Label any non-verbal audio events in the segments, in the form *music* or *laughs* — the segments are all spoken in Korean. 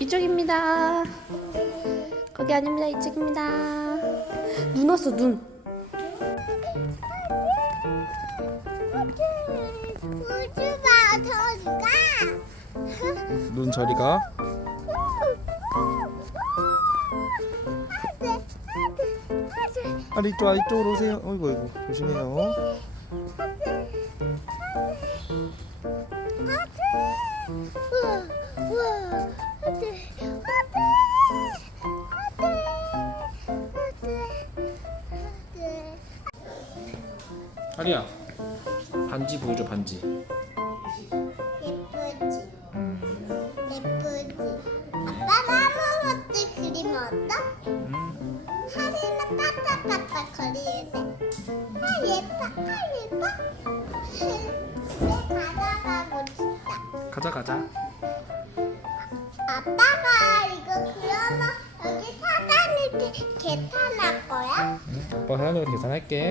이쪽입니다. 거기 아닙니다. 이쪽입니다. 눈 왔어 눈. 우주가 저리가. 눈 저리가. 아리 이쪽 아, 이쪽으로 오세요. 어이구 어이구 조심해요. 하트. 아리야 반지 보여줘 반지. 예쁘지? 예쁘지? 아빠 그림? 음. 하리는 따따따따 거리는데 아 예뻐 아 예뻐 집에 가져가고 싶다 가자 가자. 아빠가 이거 그러면 여기 때 계산할 거야? 아빠 하나로 계산할게.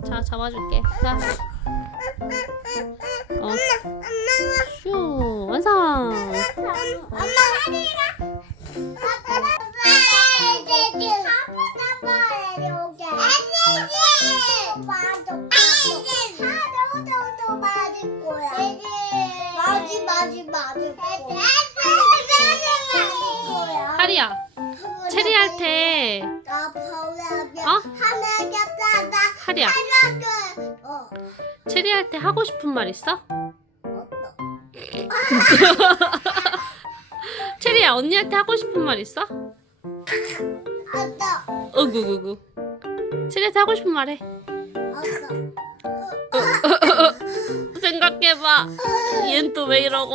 도자 잡아줄게. 자, 어. 슈 완성. 엄마 하리야, 나 보라면 어? 겹다가 하리야, 어 체리한테 하고 싶은 말 있어? *laughs* 체리야 언니한테 하고 싶은 말 있어? 어떠 어구구구. 체리한테 하고 싶은 말 해. *laughs* 생각해봐. 얜 또 왜 이러고?